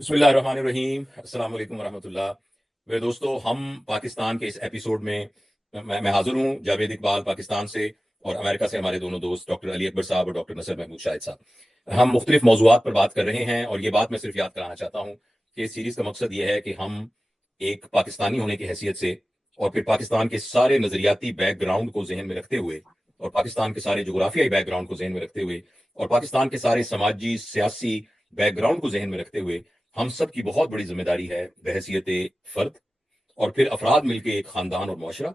بسم اللہ الرحمن الرحیم، السلام علیکم ورحمۃ اللہ۔ میرے دوستو، ہم پاکستان کے اس ایپیسوڈ میں میں حاضر ہوں جاوید اقبال پاکستان سے، اور امریکہ سے ہمارے دونوں دوست ڈاکٹر علی اکبر صاحب اور ڈاکٹر نصر محمود شاہد صاحب۔ ہم مختلف موضوعات پر بات کر رہے ہیں، اور یہ بات میں صرف یاد کرانا چاہتا ہوں کہ اس سیریز کا مقصد یہ ہے کہ ہم ایک پاکستانی ہونے کی حیثیت سے، اور پھر پاکستان کے سارے نظریاتی بیک گراؤنڈ کو ذہن میں رکھتے ہوئے، اور پاکستان کے سارے جغرافیائی بیک گراؤنڈ کو ذہن میں رکھتے ہوئے، اور پاکستان کے سارے سماجی سیاسی بیک گراؤنڈ کو ذہن میں رکھتے ہوئے، ہم سب کی بہت بڑی ذمہ داری ہے بحیثیت فرد، اور پھر افراد مل کے ایک خاندان اور معاشرہ،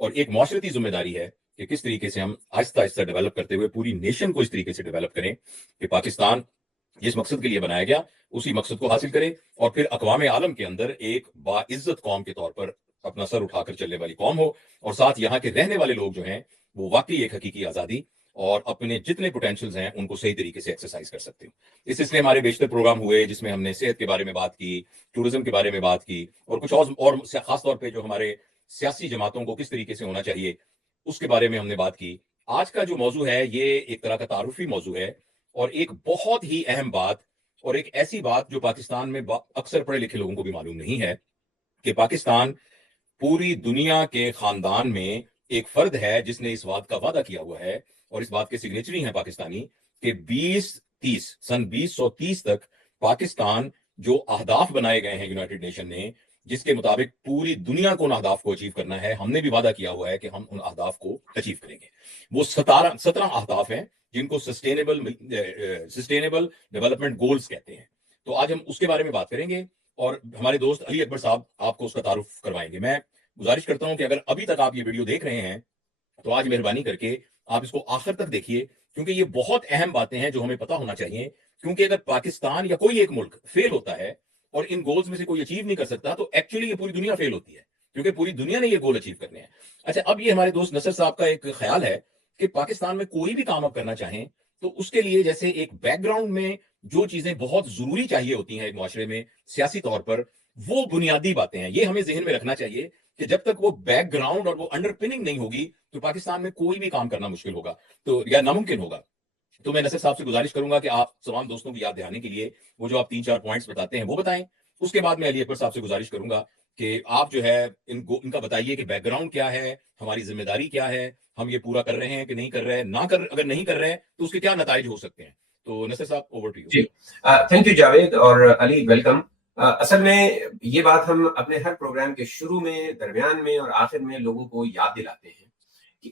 اور ایک معاشرتی ذمہ داری ہے کہ کس طریقے سے ہم آہستہ آہستہ ڈیولپ کرتے ہوئے پوری نیشن کو اس طریقے سے ڈیولپ کریں کہ پاکستان جس مقصد کے لیے بنایا گیا اسی مقصد کو حاصل کرے، اور پھر اقوام عالم کے اندر ایک باعزت قوم کے طور پر اپنا سر اٹھا کر چلنے والی قوم ہو، اور ساتھ یہاں کے رہنے والے لوگ جو ہیں وہ واقعی ایک حقیقی آزادی اور اپنے جتنے پوٹینشیلز ہیں ان کو صحیح طریقے سے ایکسرسائز کر سکتے ہیں۔ اس سلسلے ہمارے بیشتر پروگرام ہوئے جس میں ہم نے صحت کے بارے میں بات کی، ٹورزم کے بارے میں بات کی، اور کچھ اور خاص طور پہ جو ہمارے سیاسی جماعتوں کو کس طریقے سے ہونا چاہیے اس کے بارے میں ہم نے بات کی۔ آج کا جو موضوع ہے یہ ایک طرح کا تعارفی موضوع ہے، اور ایک بہت ہی اہم بات، اور ایک ایسی بات جو پاکستان میں اکثر پڑھے لکھے لوگوں کو بھی معلوم نہیں ہے، کہ پاکستان پوری دنیا کے خاندان میں ایک فرد ہے جس نے اس بات کا وعدہ کیا ہوا ہے، اور اس بات کے سگنیچری ہیں پاکستانی، کہ سن 2030 تک پاکستان جو اہداف بنائے گئے ہیں یونائٹڈ نیشن نے، جس کے مطابق پوری دنیا کو ان اہداف کو اچیو کرنا ہے، ہم نے بھی وعدہ کیا ہوا ہے کہ ہم ان اہداف کو اچیو کریں گے۔ وہ 17 اہداف ہیں جن کو سسٹینیبل ڈیولپمنٹ گولز کہتے ہیں۔ تو آج ہم اس کے بارے میں بات کریں گے، اور ہمارے دوست علی اکبر صاحب آپ کو اس کا تعارف کروائیں گے۔ میں گزارش کرتا ہوں کہ اگر ابھی تک آپ یہ ویڈیو دیکھ رہے ہیں تو آج مہربانی کر کے آپ اس کو آخر تک دیکھیے، کیونکہ یہ بہت اہم باتیں ہیں جو ہمیں پتہ ہونا چاہیے۔ کیونکہ اگر پاکستان یا کوئی ایک ملک فیل ہوتا ہے اور ان گولز میں سے کوئی اچیو نہیں کر سکتا، تو ایکچولی یہ پوری دنیا فیل ہوتی ہے، کیونکہ پوری دنیا نے یہ گول اچیو کرنے ہیں۔ اچھا، اب یہ ہمارے دوست نصر صاحب کا ایک خیال ہے کہ پاکستان میں کوئی بھی کام اب کرنا چاہیں تو اس کے لیے جیسے ایک بیک گراؤنڈ میں جو چیزیں بہت ضروری چاہیے ہوتی ہیں ایک معاشرے میں سیاسی طور پر، وہ بنیادی باتیں ہیں۔ یہ ہمیں ذہن میں رکھنا چاہیے کہ جب تک وہ بیک گراؤنڈ اور وہ انڈر پننگ نہیں ہوگی تو پاکستان میں کوئی بھی کام کرنا مشکل ہوگا، تو یا ناممکن ہوگا۔ تو میں نصر صاحب سے گزارش کروں گا کہ آپ تمام دوستوں کی یاد دہانی کے لیے وہ جو آپ 3-4 پوائنٹس بتاتے ہیں وہ بتائیں۔ اس کے بعد میں علی اکبر صاحب سے گزارش کروں گا کہ آپ جو ہے ان کا بتائیے کہ بیک گراؤنڈ کیا ہے، ہماری ذمہ داری کیا ہے، ہم یہ پورا کر رہے ہیں کہ نہیں کر رہے، اگر نہیں کر رہے تو اس کے کیا نتائج ہو سکتے ہیں۔ تو نصر صاحب، اوور ٹو یو۔ جی، تھینک یو جاوید اور علی، ویلکم۔ اصل میں یہ بات ہم اپنے ہر پروگرام کے شروع میں، درمیان میں اور آخر میں لوگوں کو یاد دلاتے ہیں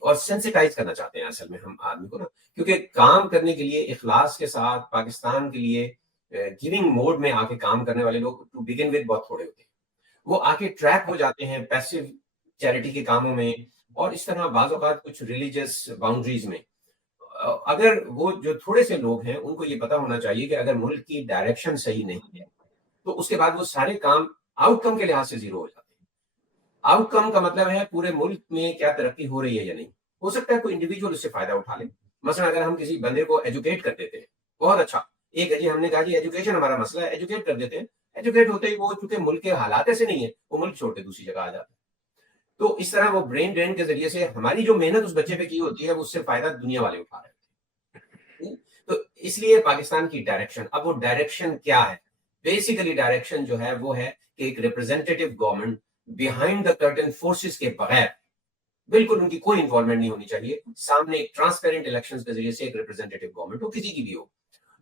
اور سینسیٹائز کرنا چاہتے ہیں اصل میں ہم آدمی کو نا، کیونکہ کام کرنے کے لیے اخلاص کے ساتھ پاکستان کے لیے گیوننگ موڈ میں آ کے کام کرنے والے لوگ ٹو بگن ود بہت تھوڑے ہوتے ہیں۔ وہ آ کے ٹریپ ہو جاتے ہیں پیسو چیریٹی کے کاموں میں، اور اس طرح بعض اوقات کچھ ریلیجس باؤنڈریز میں۔ اگر وہ جو تھوڑے سے لوگ ہیں ان کو یہ پتا ہونا چاہیے کہ اگر ملک کی ڈائریکشن صحیح نہیں ہے تو اس کے بعد وہ سارے کام آؤٹ کم کے لحاظ سے زیرو ہو جاتے ہیں۔ آؤٹ کم کا مطلب ہے پورے ملک میں کیا ترقی ہو رہی ہے یا نہیں۔ ہو سکتا ہے کوئی انڈیویجول اس سے فائدہ اٹھا لے، مثلا اگر ہم کسی بندے کو ایجوکیٹ کر دیتے ہیں، بہت اچھا، ایک جی ہم نے کہا جی ایجوکیشن ہمارا مسئلہ ہے، ایجوکیٹ کر دیتے ہیں، ایجوکیٹ ہوتے ہی وہ چونکہ ملک کے حالات ایسے نہیں ہے، وہ ملک چھوڑ کے دوسری جگہ آ جاتا ہے۔ تو اس طرح وہ برین ڈرین کے ذریعے سے ہماری جو محنت اس بچے پہ کی ہوتی ہے اس سے فائدہ دنیا والے اٹھا رہے ہیں۔ تو اس لیے پاکستان کی ڈائریکشن، اب وہ ڈائریکشن کیا ہے؟ بیسیکلی ڈائریکشن جو ہے وہ ہے کہ ایک representative government behind the curtain forces کے بغیر، بالکل ان کی کوئی انوالومنٹ نہیں ہونی چاہیے، سامنے ایک ٹرانسپیرنٹ الیکشنز کے ذریعے سے ایک ریپرزینٹیٹو گورنمنٹ ہو، کسی کی بھی ہو،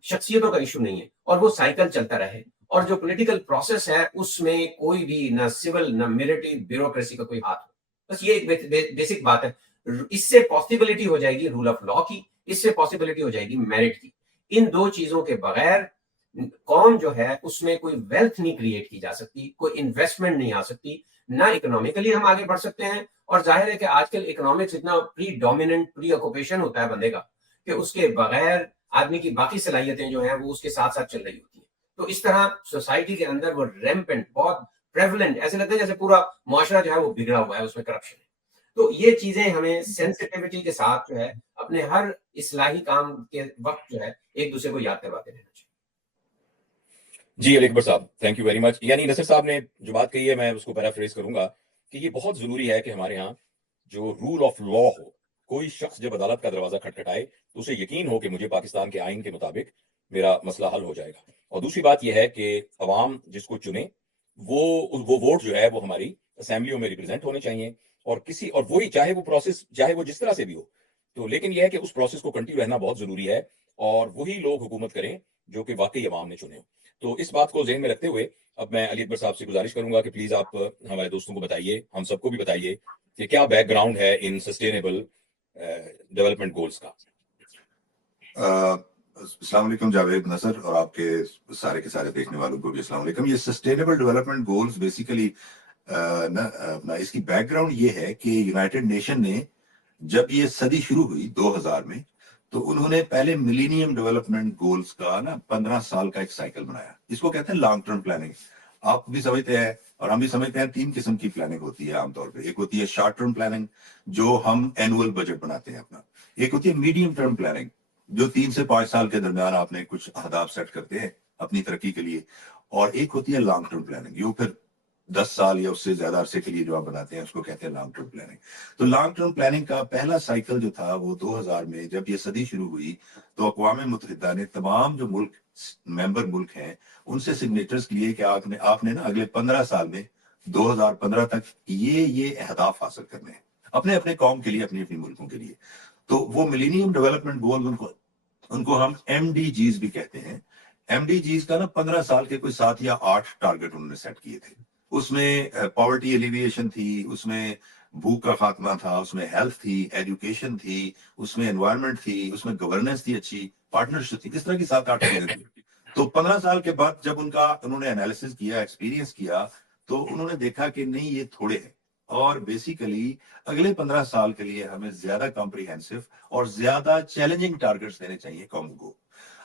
شخصیتوں کا ایشو نہیں ہے، اور وہ سائیکل چلتا رہے، اور جو پولیٹیکل پروسیس ہے اس میں کوئی بھی نہ سول نہ ملٹری بیوروکریسی کا کوئی ہاتھ ہو۔ بس یہ ایک بیسک بات ہے۔ اس سے پاسبلٹی ہو جائے گی رول آف لا کی، اس سے پاسبلٹی ہو جائے گی میرٹ کی۔ ان دو چیزوں کے بغیر قوم جو ہے اس میں کوئی ویلتھ نہیں کریٹ کی جا سکتی، کوئی انویسٹمنٹ نہیں آ سکتی، نہ اکنامکلی ہم آگے بڑھ سکتے ہیں۔ اور ظاہر ہے کہ آج کل اکنامکس اتنا پری ڈومیننٹ، پری آکوپیشن ہوتا ہے بندے کا کہ اس کے بغیر آدمی کی باقی صلاحیتیں جو ہیں وہ اس کے ساتھ ساتھ چل رہی ہوتی ہیں۔ تو اس طرح سوسائٹی کے اندر وہ ریمپنٹ، بہت پریولنٹ، ایسے لگتا ہے جیسے پورا معاشرہ جو ہے وہ بگڑا ہوا ہے، اس میں کرپشن ہے۔ تو یہ چیزیں ہمیں سینسٹیوٹی کے ساتھ جو ہے اپنے ہر اصلاحی کام کے وقت جو ہے ایک دوسرے کو یاد کرواتے رہنا چاہیے۔ جی علی اکبر صاحب، تھینک یو ویری مچ۔ یعنی نصر صاحب نے جو بات کہی ہے میں اس کو پیرافریز کروں گا کہ یہ بہت ضروری ہے کہ ہمارے ہاں جو رول آف لا ہو، کوئی شخص جب عدالت کا دروازہ کھٹکھٹائے تو اسے یقین ہو کہ مجھے پاکستان کے آئین کے مطابق میرا مسئلہ حل ہو جائے گا. اور دوسری بات یہ ہے کہ عوام جس کو چنے وہ ووٹ جو ہے وہ ہماری اسمبلیوں میں ریپرزینٹ ہونے چاہیے, اور وہی چاہے وہ پروسیس چاہے وہ جس طرح سے بھی ہو. تو لیکن یہ ہے کہ اس پروسیس کو کنٹینیو رہنا بہت ضروری ہے, اور وہی لوگ حکومت کریں جو کہ واقعی عوام نے چنے ہو. تو اس بات کو ذہن میں رکھتے ہوئے اب میں علی اکبر صاحب سے گزارش کروں گا کہ پلیز آپ ہمارے دوستوں کو بتائیے, ہم سب کو بھی بتائیے کہ کیا بیک گراؤنڈ ہے ان سسٹینیبل ڈیولپمنٹ گولز کا. السلام علیکم جاوید نصر اور آپ کے سارے دیکھنے والوں کو بھی السلام علیکم. یہ سسٹینیبل ڈیولپمنٹ گولز بیسیکلی اس کی بیک گراؤنڈ یہ ہے کہ یونائٹڈ نیشن نے جب یہ صدی شروع ہوئی 2000 میں, تو انہوں نے پہلے ملینیم ڈیولپمنٹ گولز کا 15 سال کا ایک سائیکل بنایا. اس کو کہتے ہیں لانگ ٹرم پلاننگ. آپ بھی سمجھتے ہیں اور ہم بھی سمجھتے ہیں 3 قسم کی پلاننگ ہوتی ہے عام طور پہ. ایک ہوتی ہے شارٹ ٹرم پلاننگ جو ہم اینوئل بجٹ بناتے ہیں اپنا. ایک ہوتی ہے میڈیم ٹرم پلاننگ جو 3 سے 5 سال کے درمیان آپ نے کچھ اہداف سیٹ کرتے ہیں اپنی ترقی کے لیے. اور ایک ہوتی ہے لانگ ٹرم پلاننگ جو پھر 10 سال یا اس سے زیادہ عرصے کے لیے جو آپ بناتے ہیں اس کو کہتے ہیں لانگ ٹرم پلاننگ. تو لانگ ٹرم پلاننگ کا پہلا سائیکل جو تھا وہ 2000 میں جب یہ صدی شروع ہوئی تو اقوام متحدہ نے تمام جو ممبر ملک ہیں ان سے سگنیچرز لیے کہ آپ نے اگلے 15 سال میں 2015 تک یہ اہداف حاصل کرنے ہیں اپنے اپنے قوم کے لیے, اپنے اپنے ملکوں کے لیے. تو وہ ملینیم ڈیولپمنٹ گول ان کو ہم ایم ڈی جیز بھی کہتے ہیں. ایم ڈی جیز کا 15 سال کے کوئی 7 یا 8 ٹارگٹ انہوں نے سیٹ کیے تھے. اس میں پاورٹی ایلیویشن تھی, اس میں بھوک کا خاتمہ تھا, اس میں ہیلتھ تھی, ایجوکیشن تھی, اس میں انوائرمنٹ تھی, اس میں گورننس تھی, اچھی پارٹنرشپ تھی. اس طرح کی 7-8 چیزیں تھی. تو 15 سال کے بعد جب انہوں نے انالیسس کیا, ایکسپیرینس کیا, تو انہوں نے دیکھا کہ نہیں یہ تھوڑے ہیں, اور بیسیکلی اگلے 15 سال کے لیے ہمیں زیادہ کمپریہنسو اور زیادہ چیلنجنگ ٹارگٹس دینے چاہیے قوم کو.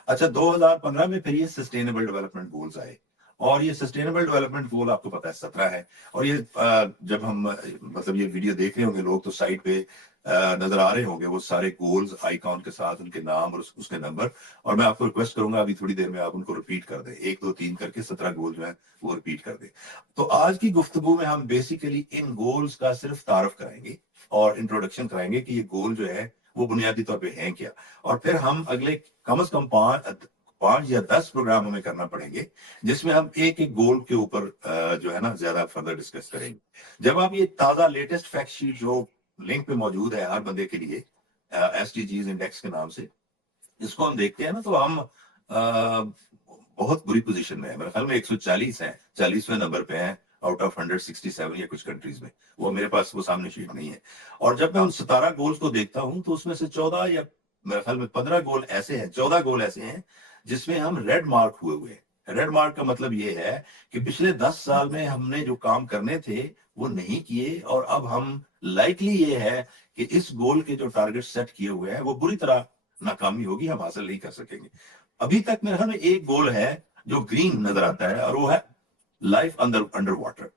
اچھا 2015 میں پھر یہ سسٹینیبل ڈیولپمنٹ گولز آئے, اور یہ سسٹینیبل ڈیولپمنٹ گول آپ کو پتا ہے 17 ہے. اور یہ جب ہم مطلب یہ ویڈیو دیکھ رہے ہوں گے لوگ تو سائٹ پہ نظر آ رہے ہوں گے وہ سارے گولز آئیکن کے ساتھ ان کے نام اور اس کے نمبر. اور میں آپ کو ریکویسٹ کروں گا ابھی تھوڑی دیر میں آپ ان کو ریپیٹ کر دیں, 1 2 3 کر کے 17 گول جو ہیں وہ ریپیٹ کر دیں. تو آج کی گفتگو میں ہم بیسیکلی ان گولز کا صرف تعارف کرائیں گے اور انٹروڈکشن کرائیں گے کہ یہ گول جو ہے وہ بنیادی طور پہ ہیں کیا. اور پھر ہم اگلے کم از کم 5 یا 10 پروگرام ہمیں کرنا پڑیں گے جس میں ہم ایک گول کے اوپر جو ہے نا زیادہ فردر ڈسکس کریں گے. جب آپ یہ تازہ لیٹسٹ فیکٹ شیٹ جو لنک پہ موجود ہے ہر بندے کے لیے ایس ڈی جیز انڈیکس کے نام سے, اس کو ہم دیکھتے ہیں نا تو ہم بہت بری پوزیشن میں ہیں. میرے خیال میں 140 ہیں, 40ویں نمبر پہ ہیں آؤٹ آف 167 یا کچھ کنٹریز میں. وہ میرے پاس وہ سامنے شیٹ نہیں ہے. اور جب میں ان 17 گولز کو دیکھتا ہوں تو اس میں سے 14 یا میرے خیال میں 15 گول ایسے ہیں, 14 گول ایسے ہیں جس میں ہم ریڈ مارک ہوئے ہیں. ریڈ مارک کا مطلب یہ ہے کہ پچھلے 10 سال میں ہم نے جو کام کرنے تھے وہ نہیں کیے, اور اب ہم لائکلی یہ ہے کہ اس گول کے جو ٹارگٹ سیٹ کیے ہوئے ہیں وہ بری طرح ناکامی ہوگی, ہم حاصل نہیں کر سکیں گے. ابھی تک میرے خیال میں ایک گول ہے جو گرین نظر آتا ہے اور وہ ہے لائف انڈر واٹر,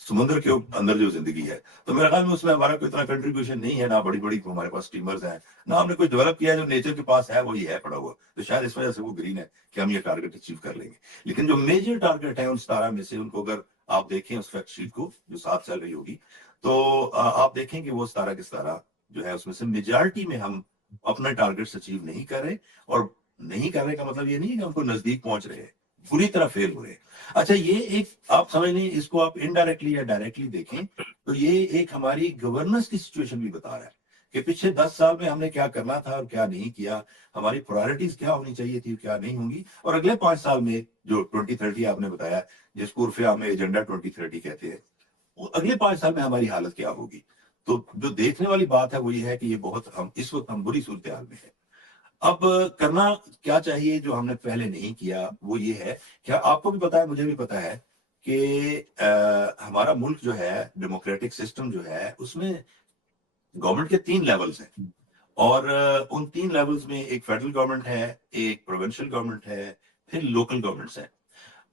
سمندر کے اندر جو زندگی ہے. تو میرے خیال میں اس میں ہمارا کوئی اتنا کنٹریبیوشن نہیں ہے, نہ بڑی بڑی ہمارے پاس اسٹیمرز ہیں, نہ ہم نے کوئی ڈیولپ کیا ہے. جو نیچر کے پاس ہے وہی ہے پڑا ہوا, تو شاید اس وجہ سے وہ گرین ہے کہ ہم یہ ٹارگٹ اچیو کر لیں گے. لیکن جو میجر ٹارگٹ ہے ان 17 میں سے, ان کو اگر آپ دیکھیں اس فیکٹ شیٹ کو جو ساتھ چل رہی ہوگی, تو آپ دیکھیں کہ وہ 17 کے 17 جو ہے اس میں سے میجارٹی میں ہم اپنا ٹارگٹ اچیو نہیں کر رہے. اور نہیں کرنے کا مطلب یہ نہیں ہے کہ ہم کو نزدیک پہنچ رہے ہیں, پوری طرح فیل ہو رہے ہیں. اچھا یہ ایک آپ سمجھ لیں, اس کو آپ انڈائریکٹلی یا ڈائریکٹلی دیکھیں تو یہ ایک ہماری گورننس کی سچویشن بھی بتا رہا ہے کہ پچھلے 10 سال میں ہم نے کیا کرنا تھا اور کیا نہیں کیا, ہماری پرائرٹیز کیا ہونی چاہیے تھی, کیا نہیں ہوں گی. اور اگلے 5 سال میں جو 2030 آپ نے بتایا, جس کو عرف عام میں ایجنڈا 2030 کہتے ہیں, وہ اگلے 5 سال میں ہماری حالت کیا ہوگی. تو جو دیکھنے والی بات ہے وہ یہ ہے کہ یہ بہت اس وقت ہم بری صورتحال میں ہیں. اب کرنا کیا چاہیے جو ہم نے پہلے نہیں کیا, وہ یہ ہے کہ آپ کو بھی پتا ہے مجھے بھی پتا ہے کہ ہمارا ملک جو ہے ڈیموکریٹک سسٹم جو ہے اس میں گورنمنٹ کے 3 لیولز ہیں, اور ان 3 لیولز میں ایک فیڈرل گورنمنٹ ہے, ایک پروونشل گورنمنٹ ہے, پھر لوکل گورنمنٹس ہیں.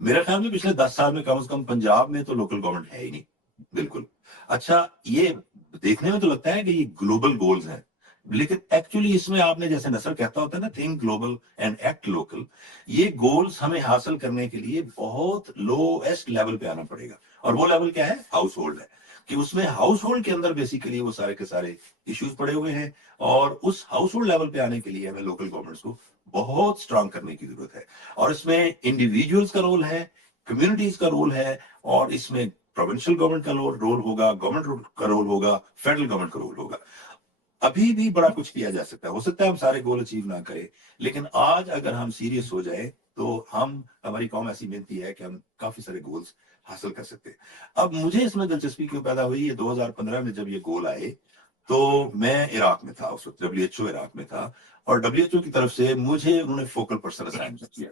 میرے خیال میں پچھلے 10 سال میں کم از کم پنجاب میں تو لوکل گورنمنٹ ہے ہی نہیں بالکل. اچھا یہ دیکھنے میں تو لگتا ہے کہ یہ گلوبل گولز ہیں, لیکن ایکچولی اس میں آپ نے جیسے نصر کہتا ہوتا ہے نا, think global and act local, یہ گولز ہمیں حاصل کرنے کے لیے بہت لوسٹ لیول پہ آنا پڑے گا. اور وہ لیول کیا ہے, ہاؤس ہولڈ ہے, کہ اس میں ہاؤس ہولڈ کے اندر بیسیکلی وہ سارے کے سارے ایشوز پڑے ہوئے ہیں. اور اس ہاؤس ہولڈ لیول پہ آنے کے لیے ہمیں لوکل گورنمنٹس کو بہت اسٹرانگ کرنے کی ضرورت ہے, اور اس میں انڈیویجولس کا رول ہے, کمیونٹیز کا رول ہے, اور اس میں پروونشل گورنمنٹ کا رول ہوگا, گورنمنٹ کا رول ہوگا, فیڈرل گورنمنٹ کا رول ہوگا. ابھی بھی بڑا کچھ کیا جا سکتا ہے, ہو سکتا ہے ہم سارے گول اچیو نہ کریں, لیکن آج اگر ہم سیریس ہو جائیں تو ہماری قوم ایسی ملتی ہے کہ ہم کافی سارے گولز حاصل کر سکتے ہیں. اب مجھے اس میں دلچسپی کیوں پیدا ہوئی, یہ 2015 میں جب یہ گول آئے تو میں عراق میں تھا, اس وقت WHO عراق میں تھا, اور WHO کی طرف سے مجھے انہوں نے فوکل پرسن اسائن کیا.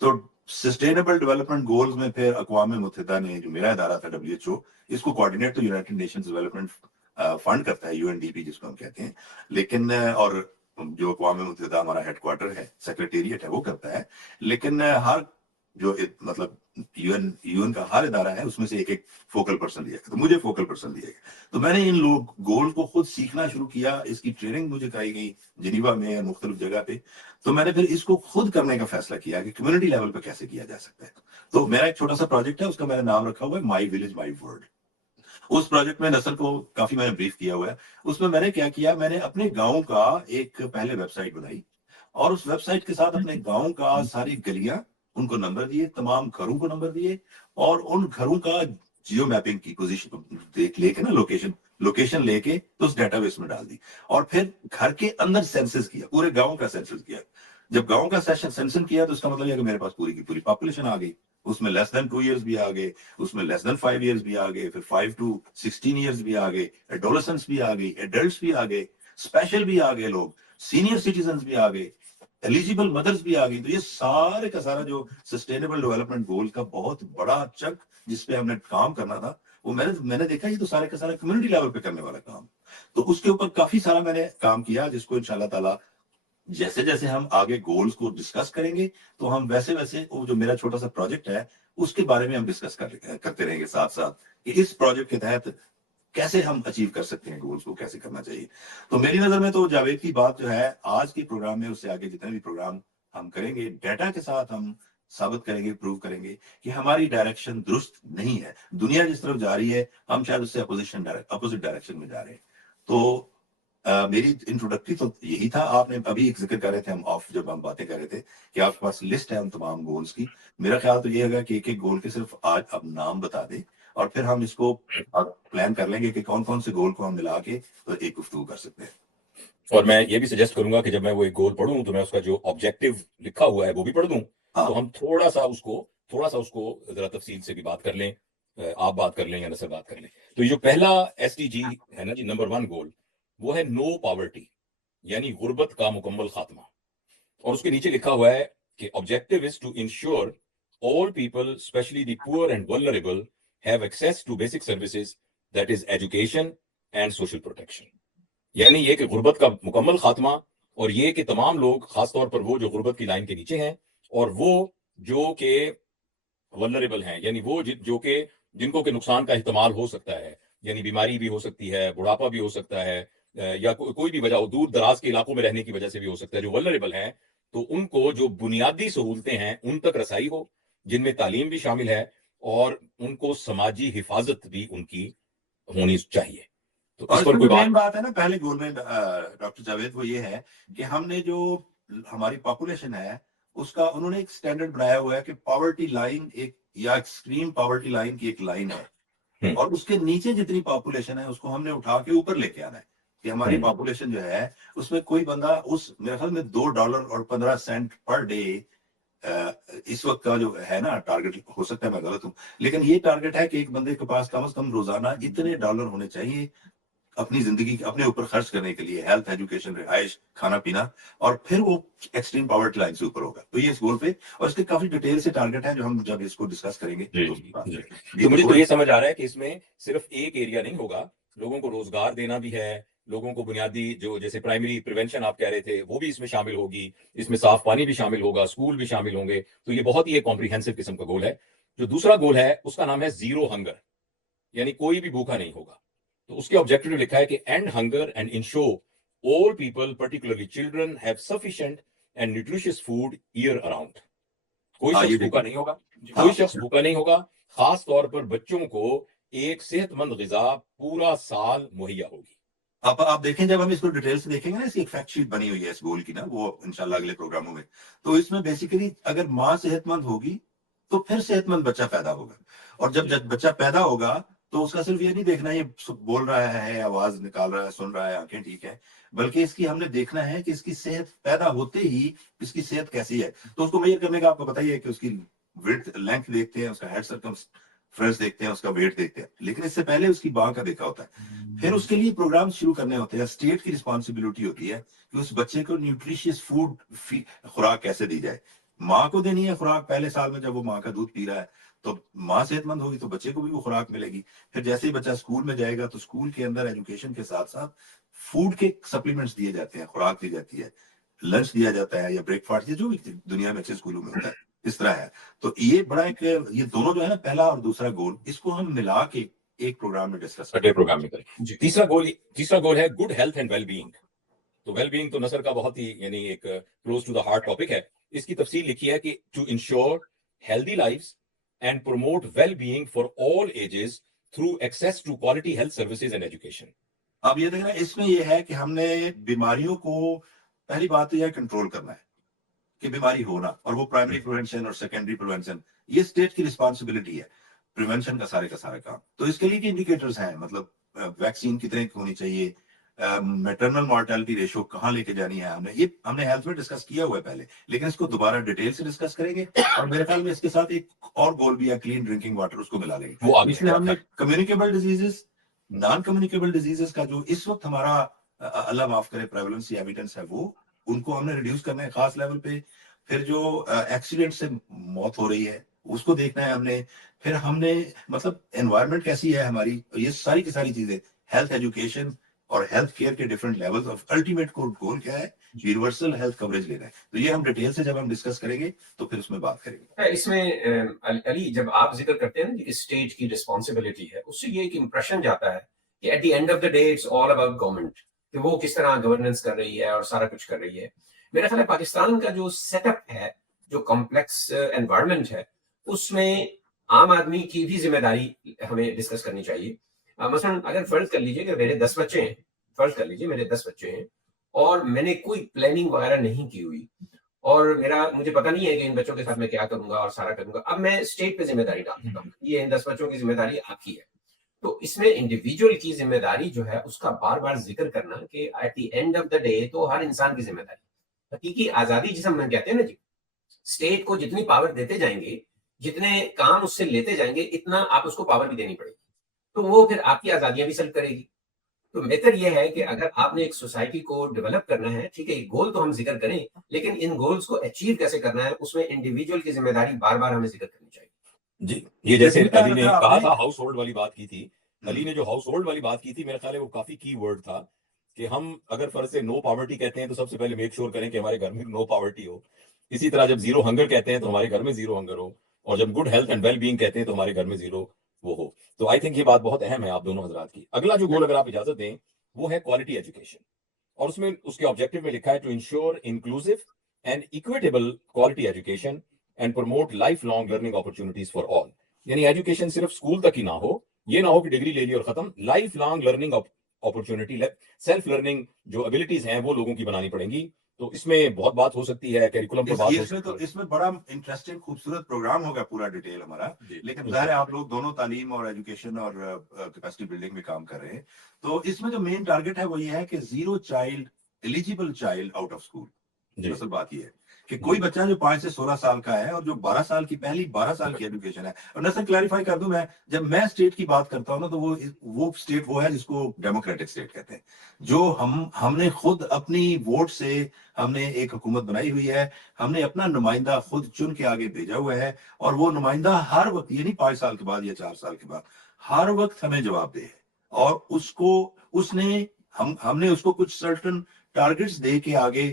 تو سسٹینیبل ڈیولپمنٹ گولز میں پھر اقوام متحدہ نے, جو میرا ادارہ تھا WHO, اس کو کوآرڈینیٹ تو یونائٹڈ نیشنز ڈیولپمنٹ فنڈ کرتا ہے, UNDP جس کو ہم کہتے ہیں, لیکن اور جو اقوام متحدہ ہمارا ہیڈ کوارٹر ہے, سیکریٹریٹ ہے, وہ کرتا ہے, لیکن ہر جو مطلب UN کا ہر ادارہ ہے اس میں سے ایک فوکل پرسن دیا گیا, تو مجھے فوکل پرسن دیا گیا. تو میں نے ان لوگ گول کو خود سیکھنا شروع کیا, اس کی ٹریننگ مجھے کرائی گئی جنیوا میں, مختلف جگہ پہ. تو میں نے پھر اس کو خود کرنے کا فیصلہ کیا کہ کمیونٹی لیول پہ کیسے کیا جا سکتا ہے. تو میرا ایک چھوٹا سا پروجیکٹ ہے, اس کا میں نے نام رکھا ہوا ہے مائی ولیج مائی ورلڈ. اس پروجیکٹ میں نصر کو کافی میں نے بریف کیا ہوا ہے. اس میں نے کیا کیا, میں نے اپنے گاؤں کا ایک پہلے ویب سائٹ بنائی, اور اس ویب سائٹ کے ساتھ اپنے گاؤں کا ساری گلیاں, ان کو نمبر دیے, تمام گھروں کو نمبر دیے, اور ان گھروں کا جیو میپنگ کی پوزیشن لے کے نا, لوکیشن لے کے تو اس ڈیٹا بیس میں ڈال دی, اور پھر گھر کے اندر سینسس کیا, پورے گاؤں کا سینسس کیا. جب گاؤں کا سینسن کیا تو اس کا مطلب یہ کہ میرے پاس پوری کی پوری پاپولیشن آ گئی. اس میں لیس دین 2 ایئرز بھی آ گئے, اس میں لیس دین 5 ایئرز بھی آ گئے, پھر 5 to 16 ایئرز بھی آ گئے, ایڈولسنس بھی آ گئی, ایڈلٹس بھی آ گئے, اسپیشل بھی آ گئے لوگ, سینئر سٹیزنز بھی آ گئے, ایلیجیبل مدرز بھی آ گئی. تو یہ سارے کا سارا جو سسٹینیبل ڈیولپمنٹ گول کا بہت بڑا چک جس پہ ہم نے کام کرنا تھا, وہ میں نے دیکھا یہ تو سارے کا سارا کمیونٹی لیول پہ کرنے والا کام. تو اس کے اوپر کافی سارا میں نے کام کیا, جس کو انشاءاللہ تعالی جیسے جیسے ہم آگے گولز کو ڈسکس کریں گے تو ہم ویسے ویسے وہ جو میرا چھوٹا سا پروجیکٹ ہے اس کے بارے میں ہم ڈسکس کرتے رہیں گے ساتھ ساتھ, کہ اس پروجیکٹ کے تحت کیسے ہم اچیو کر سکتے ہیں, گولز کو کیسے کرنا چاہیے. تو میری نظر میں تو جاوید کی بات جو ہے آج کے پروگرام میں, اس سے آگے جتنے بھی پروگرام ہم کریں گے, ڈیٹا کے ساتھ ہم ثابت کریں گے, پروو کریں گے کہ ہماری ڈائریکشن درست نہیں ہے. دنیا جس طرف جا رہی ہے ہم شاید اس سے اپوزٹ ڈائریکشن میں جا رہے ہیں. تو میری انٹروڈکٹری تو یہی تھا. آپ نے ابھی ایک ذکر کر رہے تھے, ہم آف جب ہم باتیں کر رہے تھے کہ آپ کے پاس لسٹ ہے ان تمام گولز کی. میرا خیال تو یہ ہوگا کہ ایک ایک گول کے صرف آج اب نام بتا دیں, اور پھر ہم اس کو پلان کر لیں گے کہ کون کون سے گول کو ہم ملا کے تو ایک گفتگو کر سکتے ہیں. اور میں یہ بھی سجیسٹ کروں گا کہ جب میں وہ ایک گول پڑھوں تو میں اس کا جو آبجیکٹو لکھا ہوا ہے وہ بھی پڑھ دوں, تو ہم تھوڑا سا اس کو ذرا تفصیل سے بھی بات کر لیں, آپ بات کر لیں یا نصر بات کر لیں. تو یہ جو پہلا SDG ہے نا جی, نمبر 1 گول, وہ ہے نو پاورٹی, یعنی غربت کا مکمل خاتمہ. اور اس کے نیچے لکھا ہوا ہے کہ objective is to ensure all people, especially the poor and vulnerable, have access to basic services, that is education and social protection. یعنی یہ کہ غربت کا مکمل خاتمہ, اور یہ کہ تمام لوگ, خاص طور پر وہ جو غربت کی لائن کے نیچے ہیں, اور وہ جو کہ ولنریبل ہیں, یعنی وہ جو کہ جن کو کہ نقصان کا احتمال ہو سکتا ہے, یعنی بیماری بھی ہو سکتی ہے, بڑھاپا بھی ہو سکتا ہے, یا کوئی بھی وجہ, دور دراز کے علاقوں میں رہنے کی وجہ سے بھی ہو سکتا ہے, جو ولنریبل ہیں, تو ان کو جو بنیادی سہولتیں ہیں ان تک رسائی ہو, جن میں تعلیم بھی شامل ہے, اور ان کو سماجی حفاظت بھی ان کی ہونی چاہیے. تو اس پر کوئی بات ہے نا پہلے گول میں ڈاکٹر جاوید, وہ یہ ہے کہ ہم نے جو ہماری پاپولیشن ہے اس کا انہوں نے ایک سٹینڈرڈ بنایا ہوا ہے کہ پاورٹی لائن ایک یا ایکسٹریم پاورٹی لائن کی ایک لائن ہے, اور اس کے نیچے جتنی پاپولیشن ہے اس کو ہم نے اٹھا کے اوپر لے کے آنا ہے, کہ ہماری پاپولیشن جو ہے اس میں کوئی بندہ, اس میرے خیال میں $2.15 پر ڈے اس وقت کا جو ہے نا ٹارگٹ, ہو سکتا ہے میں غلط ہوں, لیکن یہ ٹارگٹ ہے کہ ایک بندے کے پاس کم از کم روزانہ اتنے ڈالر ہونے چاہیے اپنی زندگی اپنے اوپر خرچ کرنے کے لیے, ہیلتھ, ایجوکیشن, رہائش, کھانا پینا, اور پھر وہ ایکسٹریم پاورٹی لائن سے اوپر ہوگا. تو یہ اس گول پہ, اور اس کے کافی ڈیٹیل سے ٹارگٹ ہیں جو ہم جب اس کو ڈسکس کریں گے. تو مجھے تو یہ سمجھ آ رہا ہے کہ اس میں صرف ایک ایریا نہیں ہوگا, لوگوں کو روزگار دینا بھی ہے, لوگوں کو بنیادی جو جیسے پرائمری پریونشن آپ کہہ رہے تھے وہ بھی اس میں شامل ہوگی, اس میں صاف پانی بھی شامل ہوگا, اسکول بھی شامل ہوں گے. تو یہ بہت ہی ایک کمپریہنسو قسم کا گول ہے. جو دوسرا گول ہے اس کا نام ہے زیرو ہنگر, یعنی کوئی بھی بھوکا نہیں ہوگا. تو اس کے آبجیکٹو میں لکھا ہے کہ and hunger and ensure all people, particularly children, have sufficient and nutritious food year around. کوئی شخص بھوکا نہیں ہوگا, کوئی شخص بھوکا نہیں ہوگا, خاص طور پر بچوں کو ایک صحت مند غذا پورا سال مہیا ہوگی. اب آپ دیکھیں جب ہم اس کو ڈیٹیل سے دیکھیں گے نا، اس کی ایک فیکٹ شیٹ بنی ہوئی ہے اس گول کی نا، وہ انشاءاللہ اگلے پروگراموں میں، تو اس میں بیسیکلی اگر ماں صحت مند ہوگی تو پھر صحت مند بچہ پیدا ہوگا، اور جب بچہ پیدا ہوگا تو اس کا صرف یہ نہیں دیکھنا یہ بول رہا ہے، آواز نکال رہا ہے، سن رہا ہے، آنکھیں ٹھیک ہے، بلکہ اس کی ہم نے دیکھنا ہے کہ اس کی صحت پیدا ہوتے ہی اس کی صحت کیسی ہے. تو اس کو میئر کرنے کا آپ کو بتائیے کہ اس کی وڈتھ لینتھ دیکھتے ہیں، اس کا ہیڈ سرکمفرنس دیکھتے ہیں، اس کا ویٹ دیکھتے ہیں، لیکن اس سے پہلے اس کی ماں کا دیکھا ہوتا ہے. پھر اس کے لیے پروگرام شروع کرنے ہوتے ہیں. اسٹیٹ کی رسپانسبلٹی ہوتی ہے کہ اس بچے کو نیوٹریشیس فوڈ خوراک کیسے دی جائے. ماں کو دینی ہے خوراک پہلے سال میں، جب وہ ماں کا دودھ پی رہا ہے تو ماں صحت مند ہوگی تو بچے کو بھی وہ خوراک ملے گی. پھر جیسے ہی بچہ اسکول میں جائے گا تو اسکول کے اندر ایجوکیشن کے ساتھ ساتھ فوڈ کے سپلیمنٹس دیے جاتے ہیں، خوراک دی جاتی ہے، لنچ دیا جاتا ہے یا بریک فاسٹ، جو بھی دنیا میں اچھے اسکولوں میں ہوتا ہے اس طرح ہے. تو یہ بڑا ایک، یہ دونوں جو ہے نا، پہلا اور دوسرا گول، اس کو ہم ملا کے ایک پروگرام میں ڈسکس اگلے پروگرام میں کریں. جی. تیسرا گول ہے good health and well being. تو ویل بینگ تو نصر کا بہت ہی یعنی ایک close to the heart topic ہے. اس کی تفصیل لکھی ہے کہ to ensure healthy lives and promote well being for all ages through access to quality health services and education. اب یہ دیکھنا، اس میں یہ ہے کہ ہم نے بیماریوں کو، پہلی بات تو یہ کنٹرول کرنا ہے کہ بیماری ہونا، اور وہ پرائمری پریونشن اور سیکنڈری پریونشن یہ اسٹیٹ کی رسپانسبلٹی ہے، پریونشن کا سارا کام. تو اس کے لیے بھی انڈیکیٹرز ہیں، مطلب ویکسین کتنے ہونی چاہیے، میٹرنل مارٹیلٹی ریشو کہاں لے کے جانی ہے. ہم نے ہیلتھ میں ڈسکس کیا ہوا ہے پہلے، لیکن اس کو دوبارہ ڈیٹیل سے ڈسکس کریں گے. اور میرے خیال میں اس کے ساتھ ایک اور گول بھی ہے، کلین ڈرنکنگ واٹر، اس کو ملا لیں گے. وہ آگے اس میں ہم نے communicable diseases, naan communicable diseases کا جو اس وقت ہمارا اللہ معاف کرے پریولنس یا ایویڈنس ہے، وہ ان کو ہم نے ریڈیوس کرنا ہے خاص لیول پہ. پھر جو ایکسیڈنٹ سے موت ہو رہی ہے اس کو دیکھنا ہے ہم نے. پھر ہم نے مطلب انوائرمنٹ کیسی ہے ہماری، یہ ساری کی ساری چیزیں، ہیلتھ ایجوکیشن اور ہیلتھ کیئر کے different levels of ultimate goal کیا ہے، یونیورسل ہیلتھ کوریج لینا ہے. تو یہ ہم ڈیٹیل سے جب ہم ڈسکس کریں گے تو پھر اس میں بات کریں گے. اس میں علی، جب آپ ذکر کرتے ہیں نا کہ اسٹیٹ کی رسپانسبلٹی ہے، اس سے یہ ایک امپریشن جاتا ہے کہ at the end of the day it's all about government, کہ وہ کس طرح گورننس کر رہی ہے اور سارا کچھ کر رہی ہے. میرا خیال ہے پاکستان کا جو سیٹ اپ ہے، جو کمپلیکس انوائرمنٹ ہے، اس میں عام آدمی کی بھی ذمہ داری ہمیں ڈسکس کرنی چاہیے. مثلا اگر فرض کر لیجیے کہ میرے 10 بچے ہیں، فرض کر لیجیے میرے 10 بچے ہیں، اور میں نے کوئی پلاننگ وغیرہ نہیں کی ہوئی، اور مجھے پتہ نہیں ہے کہ ان بچوں کے ساتھ میں کیا کروں گا اور سارا کروں گا. اب میں اسٹیٹ پہ ذمہ داری ڈال دیتا ہوں، یہ ان 10 بچوں کی ذمہ داری آپ کی ہے. تو اس میں انڈیویجول کی ذمہ داری جو ہے اس کا بار بار ذکر کرنا کہ at the end of the day تو ہر انسان کی ذمہ داری. حقیقی آزادی جسے ہم کہتے ہیں نا جی، اسٹیٹ کو جتنی پاور دیتے جائیں گے، جتنے کام اس سے لیتے جائیں گے، اتنا آپ اس کو پاور بھی دینی پڑے گی، تو وہ پھر آپ کی آزادیاں بھی سلب کرے گی. تو بہتر یہ ہے کہ اگر آپ نے ایک سوسائٹی کو ڈیولپ کرنا ہے، ٹھیک ہے، گول تو ہم ذکر کریں، لیکن ان گولز کو اچیو کیسے کرنا ہے، اس میں انڈیویجول کی ذمہ داری بار بار ہمیں ذکر کرنی چاہیے. جی، یہ جیسے لیکن علی نے اگر آپ کہا نے- تھا ہاؤس ہولڈ والی بات کی تھی، علی نے جو ہاؤس ہولڈ والی بات کی تھی، میرے خیال ہے وہ کافی کی ورڈ تھا کہ ہم اگر فرض سے نو پاورٹی کہتے ہیں تو سب سے پہلے میک شور کریں کہ ہمارے گھر میں نو پاورٹی ہو. اسی طرح جب زیرو ہنگر کہتے ہیں تو ہمارے گھر میں زیرو ہنگر ہو، اور جب good health and well being کہتے ہیں تو ہمارے گھر میں زیرو وہ ہو. تو آئی تھنک یہ بات بہت اہم ہے آپ دونوں حضرات کی. اگلا جو گول اگر آپ اجازت دیں وہ ہے کوالٹی ایجوکیشن، اور اس میں اس کے آبجیکٹو میں لکھا ہے to ensure inclusive and equitable quality education and promote life long learning opportunities for all. یعنی ایجوکیشن صرف اسکول تک ہی نہ ہو، یہ نہ ہو کہ ڈگری لے لی اور ختم. Life long learning opportunity, self learning جو ابیلٹیز ہیں وہ لوگوں کی بنانی پڑیں گی. تو اس میں بہت بات ہو سکتی ہے، کیریکولم پر بات ہو سکتی ہے. اس میں بڑا انٹرسٹنگ خوبصورت پروگرام ہوگا پورا ڈیٹیل ہمارا. جی. لیکن ظاہر ہے آپ لوگ دونوں تعلیم اور ایجوکیشن اور کیپیسٹی بلڈنگ میں کام کر رہے ہیں، تو اس میں جو مین ٹارگیٹ ہے وہ یہ ہے کہ zero child eligible child out of school. جی. اصل بات یہ ہے کہ کوئی بچہ جو 5 سے 16 سال کا ہے اور جو 12 سال کی پہلی 12 سال کی ایجوکیشن ہے. اور نسل کلیریفائی کر دوں، میں جب میں اسٹیٹ کی بات کرتا ہوں نا تو وہ اسٹیٹ وہ ہے جس کو ڈیموکریٹک اسٹیٹ کہتے ہیں، جو ہم نے خود اپنی ووٹ سے ہم نے ایک حکومت بنائی ہوئی ہے، ہم نے اپنا نمائندہ خود چن کے آگے بھیجا ہوا ہے، اور وہ نمائندہ ہر وقت، یہ نہیں 5 سال کے بعد یا 4 سال کے بعد، ہر وقت ہمیں جواب دے. اور اس نے ہم نے اس کو کچھ سرٹن ٹارگٹس دے کے آگے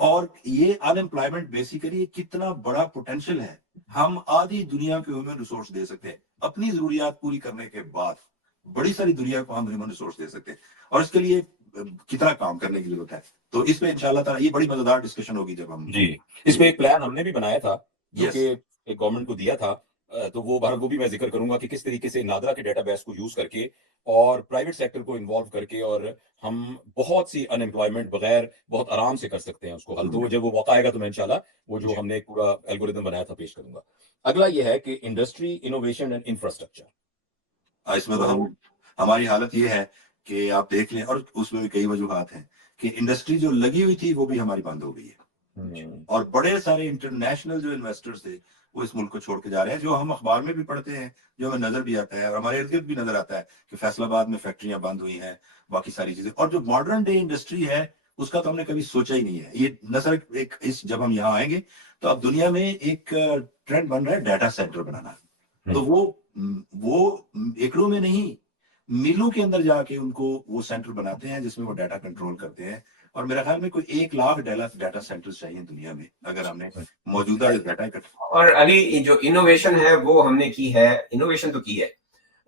اور یہ انمپلائمنٹ بیسیکلی کتنا بڑا پوٹینشیل ہے. ہم آدھی دنیا کو ہیومن ریسورس دے سکتے ہیں اپنی ضروریات پوری کرنے کے بعد. بڑی ساری دنیا کو ہم ہیومن ریسورس دے سکتے ہیں, اور اس کے لیے کتنا کام کرنے کی ضرورت ہے. تو اس میں انشاءاللہ تعالی یہ بڑی مزیدار ڈسکشن ہوگی جب ہم جی اس پہ ایک پلان ہم نے بھی بنایا تھا جو Yes. کہ گورنمنٹ کو دیا تھا. تو وہ بہرحال وہ بھی میں ذکر کروں گا کہ کس طریقے سے نادرا کے ڈیٹا بیس کو یوز کر کے اور پرائیویٹ سیکٹر کو انوالو کر کے اور ہم بہت سی ان امپلائمنٹ بغیر بہت آرام سے کر سکتے ہیں اس کو حل. تو جب وہ موقع آئے گا تو میں انشاءاللہ وہ جو ہم نے ایک پورا الگوریتم بنایا تھا پیش کروں گا. اگلا یہ ہے کہ انڈسٹری انوویشن اینڈ انفراسٹرکچر. اس میں تو ہماری حالت یہ ہے کہ آپ دیکھ لیں, اور اس میں بھی کئی وجوہات ہیں کہ انڈسٹری جو لگی ہوئی تھی وہ بھی ہماری بند ہو گئی ہے, اور بڑے سارے انٹرنیشنل جو انویسٹرز تھے وہ اس ملک کو چھوڑ کے جا رہے ہیں, جو ہم اخبار میں بھی پڑھتے ہیں, جو ہمیں نظر بھی آتا ہے اور ہمارے ارد گرد بھی نظر آتا ہے کہ فیصل آباد میں فیکٹریاں بند ہوئی ہیں, باقی ساری چیزیں. اور جو ماڈرن ڈے انڈسٹری ہے اس کا تو ہم نے کبھی سوچا ہی نہیں ہے. یہ نہ صرف ایک جب ہم یہاں آئیں گے تو اب دنیا میں ایک ٹرینڈ بن رہا ہے ڈیٹا سینٹر بنانا. تو وہ ایکڑوں میں نہیں, میلوں کے اندر جا کے ان کو وہ سینٹر بناتے ہیں جس میں وہ ڈیٹا کنٹرول کرتے ہیں. اور میرا خیال میں کوئی 1 لاکھ ڈیٹا سینٹر چاہیے دنیا میں اگر ہم نے موجودہ ڈیٹا اکٹھا. اور علی جو انوویشن ہے وہ ہم نے کی ہے, انوویشن تو کی ہے,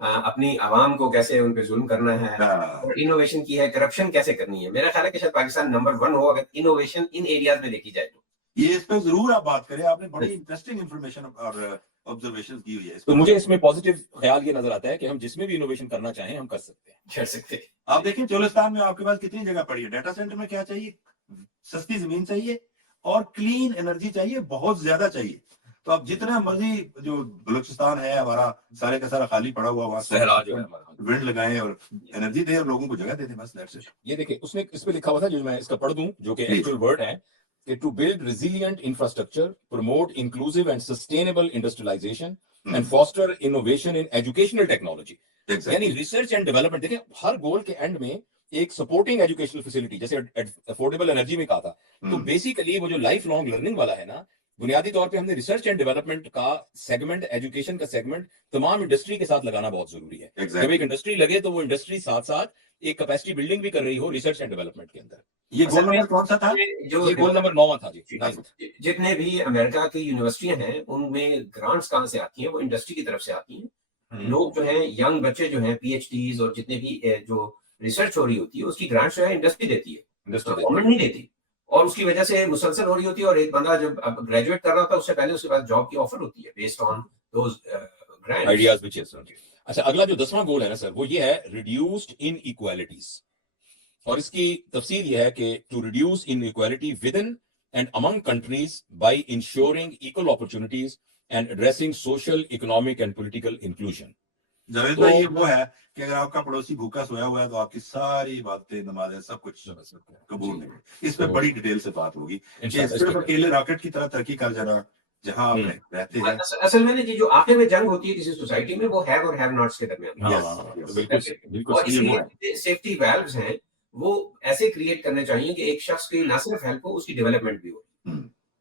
اپنی عوام کو کیسے ان پہ ظلم کرنا ہے, اور انوویشن کی ہے کرپشن کیسے کرنی ہے. میرا خیال ہے کہ شاید پاکستان نمبر 1 ہو اگر انوویشن ان ایریاز میں دیکھی جائے تو. یہ اس پہ ضرور آپ بات کریں, آپ نے بڑی انٹرسٹنگ انفارمیشن اور آبزرویشن کی ہوئی ہے. تو مجھے اس میں پازیٹیو خیال یہ نظر آتا ہے کہ ہم جس میں بھی انوویشن کرنا چاہیں ہم کر سکتے ہیں. کر سکتے. آپ دیکھیں چولستان میں آپ کے پاس کتنی جگہ پڑی ہے. ڈیٹا سینٹر میں کیا چاہیے, سستی زمین چاہیے اور کلین انرجی چاہیے, بہت زیادہ چاہیے. تو اب جتنا مرضی جو بلوچستان ہے ہمارا سارے کا سارا خالی پڑا ہوا, صحرا جو ہے ہمارا, ونڈ لگائیں اور انرجی دیں اور لوگوں کو جگہ دے دیں, بس دیٹس اٹ. یہ دیکھیں اس نے اس پہ لکھا ہوا تھا جو میں اس کا پڑھ دوں جو کہ ایکچوئل ورڈ ہے کہ to build resilient infrastructure, promote inclusive and sustainable industrialisation and foster innovation in educational technology. یعنی ریسرچ اینڈ ڈیولپمنٹ. دیکھیں ہر گول کے اینڈ میں ایک سپورٹنگ ایجوکیشنل فیسلٹی, جیسے افورڈیبل انرجی میں کہا تھا, تو بیسیکلی وہ جو لائف لانگ لرننگ والا ہے نا, بنیادی طور پہ ہم نے ریسرچ اینڈ ڈیولپمنٹ کا سیگمنٹ, ایجوکیشن کا سیگمنٹ تمام انڈسٹری کے ساتھ لگانا بہت ضروری ہے. جب ایک انڈسٹری لگے تو وہ انڈسٹری ساتھ ساتھ ایک کیپیسٹی بلڈنگ بھی کر رہی ہو ریسرچ اینڈ ڈیولپمنٹ کے اندر. یہ گول نمبر کون سا تھا؟ جو یہ گول نمبر 9 تھا جی. جتنے بھی امریکہ کی یونیورسٹیاں ہیں ان میں گرانٹس کہاں سے آتی ہیں, وہ انڈسٹری کی طرف سے آتی ہیں. لوگ جو ہیں ینگ بچے جو ہیں پی ایچ ڈیز اور جتنے بھی جو ریسرچ ہو رہی ہوتی ہے اس کی گرانٹ جو ہے انڈسٹری دیتی ہے, گورنمنٹ نہیں دیتی. اور اس کی وجہ سے مسلسل ہو رہی ہوتی ہے, اور ایک بندہ جب گریجویٹ کر رہا ہوتا ہے اس سے پہلے اس کے پاس جاب کی آفر ہوتی ہے based on those ideas which is. اچھا اگلا جو 10واں گول ہے نا سر, وہ یہ ہے ریڈیوسڈ ان ایکوالٹیز. اور اس کی تفصیل یہ ہے کہ to reduce inequality within and among countries by ensuring equal opportunities and addressing social, economic and political inclusion. Javed بھائی یہ وہ ہے کہ اگر آپ کا پڑوسی بھوکا سویا ہوا ہے تو آپ کی ساری باتیں, نمازیں, سب کچھ قبول نہیں. اس پہ بڑی ڈیٹیل سے بات ہوگی. صرف اکیلے راکٹ کی طرح ترقی کر جانا جہاں آپ رہتے ہیں. اصل میں جو آخر میں جنگ ہوتی ہے کسی سوسائٹی میں وہ ہیو اور ہیو ناٹس کے درمیان. اور اس لیے سیفٹی ویلوز ہیں وہ ایسے کریٹ کرنے چاہیے کہ ایک شخص کی نہ صرف ہیلپ ہو, اس کی ڈیولپمنٹ بھی ہو.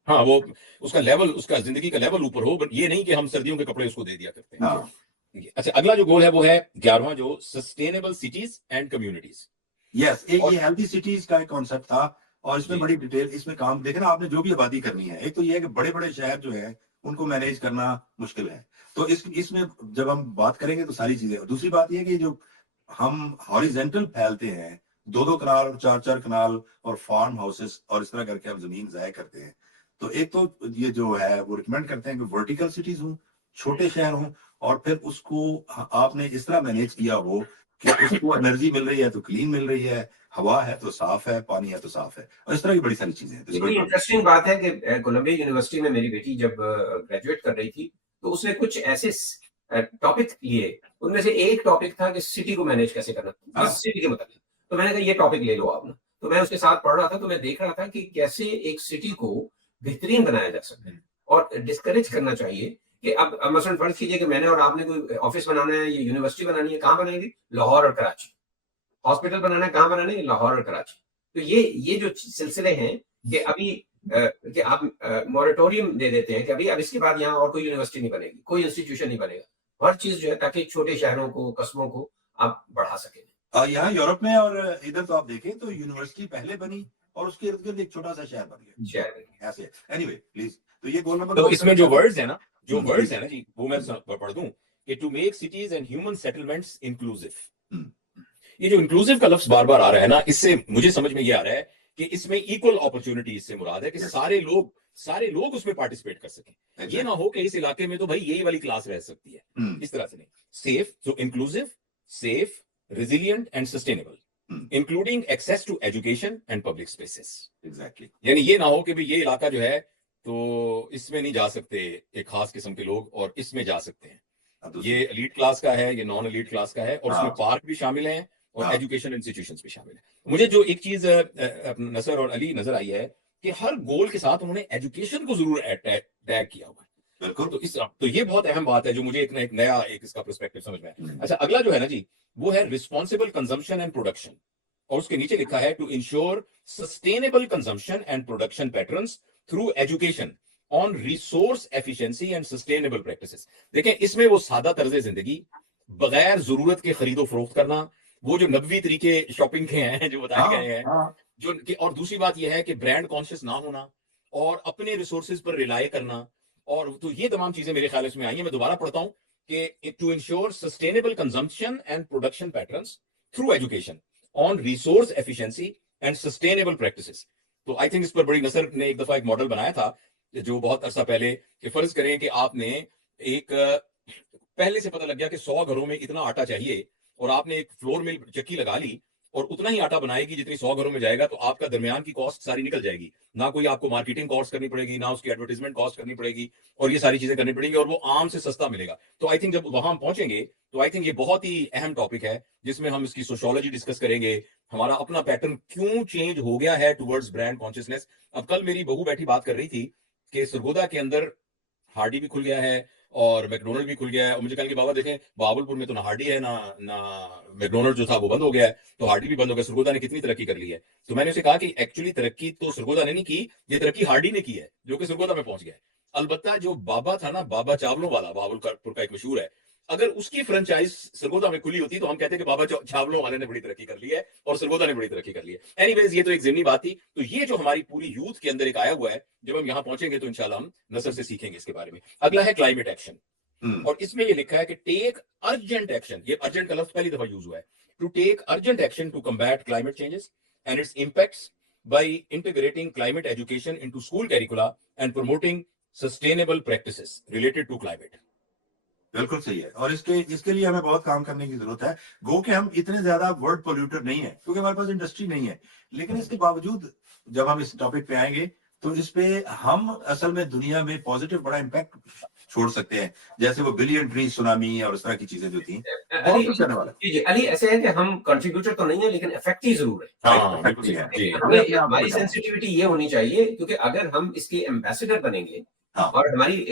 ہاں وہ اس کا لیول, اس کا زندگی کا لیول اوپر ہو, یہ نہیں کہ ہم سردیوں کے کپڑے اس کو دے دیا کرتے ہیں. اچھا اگلا جو گول ہے وہ ہے 11واں, جو سسٹینیبل سٹیز اینڈ کمیونٹیز. یس, ایک یہ ہیلتھی سٹیز کا ایک کانسیپٹ تھا, اور اس میں بڑی ڈیٹیل اس میں کام دیکھنا آپ نے جو بھی آبادی کرنی ہے. ایک تو یہ ہے کہ بڑے بڑے شہر جو ہے ان کو مینیج کرنا مشکل ہے, تو اس میں جب ہم بات کریں گے تو ساری چیزیں. دوسری بات یہ کہ جو ہم ہاریزنٹل پھیلتے ہیں 2-2 کنال اور 4-4 کنال اور فارم ہاؤسز اور اس طرح کر کے ہم زمین ضائع کرتے ہیں, تو ایک تو یہ جو ہے وہ ریکمینڈ کرتے ہیں کہ ورٹیکل سٹیز ہوں, چھوٹے شہر ہوں, اور پھر اس کو آپ نے اس طرح مینیج کیا ہو کہ اس کو انرجی مل رہی ہے تو کلین مل رہی ہے, ہوا ہے تو صاف ہے, پانی ہے تو صاف ہے, اور اس طرح کی بڑی ساری چیزیں ہیں. بڑی انٹرسٹنگ بات ہے کہ کولمبیا یونیورسٹی میں میری بیٹی جب گریجویٹ کر رہی تھی تو اس نے کچھ ایسے ٹاپک لیے, ان میں سے ایک ٹاپک تھا کہ سٹی کو مینیج کیسے کرنا, سٹی کے متعلق. تو میں نے کہا یہ ٹاپک لے لو آپ نے. تو میں اس کے ساتھ پڑھ رہا تھا تو میں دیکھ رہا تھا کہ کیسے ایک سٹی کو بہترین بنایا جا سکتا ہے, اور ڈسکریج کرنا چاہیے کہ اب مثلاً فرض کیجیے کہ میں نے اور آپ نے کوئی آفس بنانا ہے یا یونیورسٹی بنانی ہے, کہاں بنائیں گے؟ لاہور اور کراچی. ہاسپٹل بنانا ہے, کہاں بنانے ہیں؟ لاہور اور کراچی. تو یہ جو سلسلے ہیں کہ ابھی کہ آپ موریٹوریم دے دیتے ہیں کہ ابھی اب اس کے بعد یہاں اور کوئی یونیورسٹی نہیں بنے گی, کوئی انسٹیٹیوشن نہیں بنے گا, ہر چیز جو ہے تاکہ چھوٹے شہروں کو, قصبوں کو آپ بڑھا سکیں. یہاں یورپ میں اور ادھر تو آپ دیکھیں تو یونیورسٹی پہلے بنی اور اس کے ارد گرد ایک چھوٹا سا شہر بن گیا شہر ایسے. اینی وے پلیز, تو یہ گول نمبر تو اس میں جو ورڈز ہیں نا جی وہ میں پڑھ دوں کہ to make cities and human settlements inclusive. یہ جو انکلوسیو کا لفظ بار بار آ رہا ہے نا, اس سے مجھے سمجھ میں یہ آ رہا ہے کہ اس میں ایکول اپرچونٹی اس سے مراد ہے کہ سارے لوگ اس میں پارٹیسپیٹ کر سکیں. یہ نہ ہو کہ اس علاقے میں تو بھائی یہی والی کلاس رہ سکتی ہے, اس طرح سے نہیں. Safe, so inclusive, safe, resilient and sustainable, including access to education and public spaces. Exactly, یعنی یہ نہ ہو کہ یہ علاقہ جو ہے تو اس میں نہیں جا سکتے ایک خاص قسم کے لوگ اور اس میں جا سکتے ہیں. یہ ایلیٹ کلاس کا ہے, یہ نان ایلیٹ کلاس کا ہے, اور اس میں پارک بھی شامل ہیں اور ایجوکیشن انسٹیٹیوشنز بھی شامل ہیں. مجھے جو ایک چیز نصر اور علی نظر آئی ہے کہ ہر گول کے ساتھ انہوں نے ایجوکیشن کو ضرور ٹیگ کیا ہوا ہے. تو یہ بہت اہم بات ہے جو مجھے ایک نیا اس کا پرسپیکٹو سمجھ میں آیا. اچھا, اگلا جو ہے نا جی وہ ہے ریسپانسبل کنزمپشن اینڈ پروڈکشن, اور اس کے نیچے لکھا ہے to ensure sustainable consumption and production patterns through education on resource efficiency and sustainable practices. دیکھیں اس میں وہ سادہ طرز زندگی, بغیر ضرورت کے خرید و فروخت کرنا, وہ جو نبوی طریقے شاپنگ کے ہیں جو بتائے گئے ہیں, جو اور دوسری بات یہ ہے کہ برانڈ کانشیس نہ ہونا اور اپنے ریسورسز پر ریلائی کرنا, اور تو یہ تمام چیزیں میرے خیال اس میں آئی ہیں. میں دوبارہ پڑھتا ہوں کہ to ensure sustainable consumption and production patterns through education on resource efficiency and sustainable practices. تو آئی تھنک اس پر بڑی نصر نے ایک دفعہ ایک ماڈل بنایا تھا جو بہت عرصہ پہلے, کہ فرض کریں کہ آپ نے ایک پہلے سے پتہ لگ گیا کہ 100 گھروں میں اتنا آٹا چاہیے, اور آپ نے ایک فلور مل چکی لگا لی اور اتنا ہی آٹا بنائے گی جتنی 100 گھروں میں جائے گا, تو آپ کا درمیان کی کاسٹ ساری نکل جائے گی. نہ کوئی آپ کو مارکیٹنگ کاسٹ کرنی پڑے گی, نہ اس کی ایڈورٹیزمنٹ کاسٹ کرنی پڑے گی, اور یہ ساری چیزیں کرنی پڑیں گی, اور وہ عام سے سستا ملے گا. تو آئی تھنک جب وہاں ہم پہنچیں گے تو آئی تھنک یہ بہت ہی اہم ٹاپک ہے جس میں ہم اس کی سوشولوجی ڈسکس کریں گے, ہمارا اپنا پیٹرن کیوں چینج ہو گیا ہے ٹورڈز برانڈ کانشیسنیس. اب کل میری بہو بیٹھی بات کر رہی تھی کہ سرگودا کے اندر ہارڈی بھی کھل گیا ہے اور میکڈونلڈ بھی کھل گیا ہے, اور مجھے کہا کہ بابا دیکھیں بہاولپور میں تو نہ ہارڈی ہے نہ میکڈونلڈ جو تھا وہ بند ہو گیا ہے, تو ہارڈی بھی بند ہو گیا. سرگودا نے کتنی ترقی کر لی ہے. تو میں نے اسے کہا کہ ایکچولی ترقی تو سرگودا نے نہیں کی, یہ ترقی ہارڈی نے کی ہے جو کہ سرگودا میں پہنچ گیا ہے. البتہ جو بابا تھا نا, بابا چاولوں والا, بہاولپور کا ایک مشہور ہے, اگر اس کی فرنچائز سرگودا میں کھلی ہوتی تو ہم کہتے ہیں کہ بابا چاولوں والے نے بڑی ترقی کر لی ہے اور سرگودا نے بڑی ترقی کر لی ہے. اینی ویز یہ تو ایک ضمنی بات تھی. تو یہ جو ہماری پوری یوتھ کے اندر ایک آیا ہوا ہے, جب ہم یہاں پہنچیں گے تو انشاءاللہ ہم نصر سے سیکھیں گے اس کے بارے میں. اگلا ہے کلائمیٹ ایکشن, اور اس میں یہ لکھا ہے کہ ٹیک ارجنٹ ایکشن. یہ ارجنٹ کا لفظ پہلی دفعہ یوز ہوا ہے. To take urgent action to combat climate changes and its impacts by integrating climate education into school curricula and promoting sustainable practices related to climate. بالکل صحیح ہے, اور اس کے لیے ہمیں بہت کام کرنے کی ضرورت ہے. گو کہ ہم اتنے زیادہ ورڈ پولیوٹر نہیں ہیں کیونکہ ہمارے پاس انڈسٹری نہیں ہے, لیکن اس کے باوجود جب ہم اس ٹاپک پہ آئیں گے تو اس پہ ہم اصل میں دنیا میں پازیٹیو بڑا امپیکٹ چھوڑ سکتے ہیں, جیسے وہ بلین ٹری سونامی اور اس طرح کی چیزیں جو تھیں. بہت کچھ کرنے والا جی علی, ایسے ہے کہ ہم کنٹریبیوٹر تو نہیں ہے لیکن افیکٹو ضرور ہے. ہماری سینسٹیوٹی یہ ہونی چاہیے کیونکہ اگر ہم اس کے ایمبیسڈر بنیں گے, اور ہماری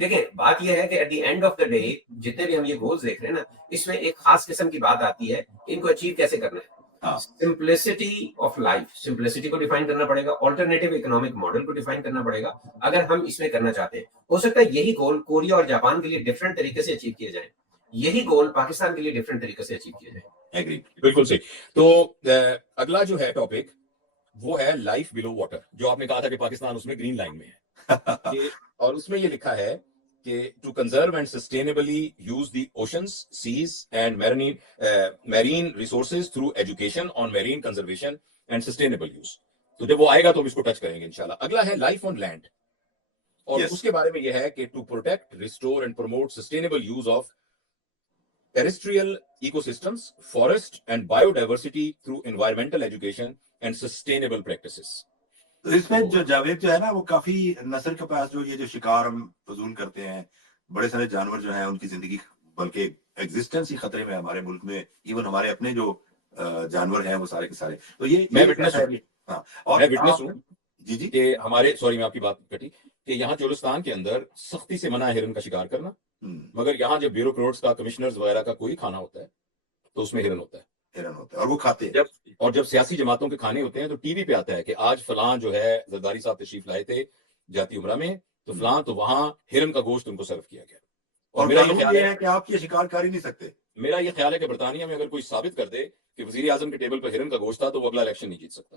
دیکھیں بات یہ ہے کہ at the end of the day جتنے بھی ہم یہ گولز دیکھ رہے ہیں نا, اس میں ایک خاص قسم کی بات آتی ہے کہ ان کو اچیو کیسے کرنا ہے. سمپلسٹی آف لائف, سمپلسٹی کو ڈیفائن کرنا پڑے گا, آلٹرنیٹیو اکنامک ماڈل کو ڈیفائن کرنا پڑے گا اگر ہم اس میں کرنا چاہتے ہیں. ہو سکتا ہے یہی گول کوریا اور جاپان کے لیے ڈفرینٹ طریقے سے اچیو کیے جائیں, یہی گول پاکستان کے لیے ڈفرینٹ طریقے سے اچیو کیے جائیں. بالکل صحیح. تو اگلا جو ہے ٹاپک وہ ہے لائف بلو واٹر, جو آپ نے کہا تھا کہ پاکستان اس میں گرین لائن میں ہے, اور اس میں یہ لکھا ہے کہ to conserve and sustainably use the oceans, seas and marine resources through education on marine conservation and sustainable use. تو جب وہ آئے گا تو ہم اس کو ٹچ کریں گے انشاءاللہ. اگلا ہے لائف آن لینڈ, اور اس کے بارے میں یہ ہے کہ to protect, restore and promote sustainable use of terrestrial ecosystems, forest and biodiversity through environmental education and sustainable practices. تو اس میں جو جاوید جو ہے نا, وہ کافی نصر کے پاس جو یہ جو شکار ہم فضول کرتے ہیں, بڑے سارے جانور جو ہیں ان کی زندگی بلکہ ایگزسٹنس ہی خطرے میں ہمارے ملک میں, ایون ہمارے اپنے جو جانور ہیں وہ سارے کے سارے. تو یہ میں وٹنس ہوں جی کہ ہمارے, سوری میں آپ کی بات کٹی, کہ یہاں چولستان کے اندر سختی سے منع ہے ہرن کا شکار کرنا, مگر یہاں جب بیوروکریٹس کا, کمشنرز وغیرہ کا کوئی کھانا ہوتا ہے تو اس میں ہرن ہوتا ہے, اور وہ کھاتے ہیں. اور جب سیاسی جماعتوں کے کھانے ہوتے ہیں تو ٹی وی پہ آتا ہے کہ آج فلاں جو ہے زرداری صاحب تشریف لائے تھے جاتی عمرہ میں, تو فلاں تو وہاں ہرن کا گوشت ان کو سرو کیا گیا. اور میرا یہ خیال ہے کہ آپ یہ شکار کر ہی نہیں سکتے. میرا یہ خیال ہے کہ برطانیہ میں اگر کوئی ثابت کر دے کہ وزیر اعظم کے ٹیبل پہ ہرن کا گوشت تھا تو وہ اگلا الیکشن نہیں جیت سکتا.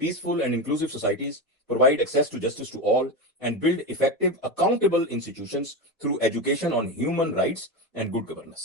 peaceful and inclusive societies, provide access to justice to all, and build effective, accountable institutions through education on human rights and good governance.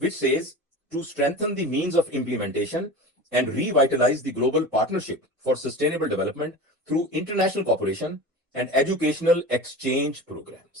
which says to strengthen the means of implementation and revitalize the global partnership for sustainable development through international cooperation and educational exchange programs.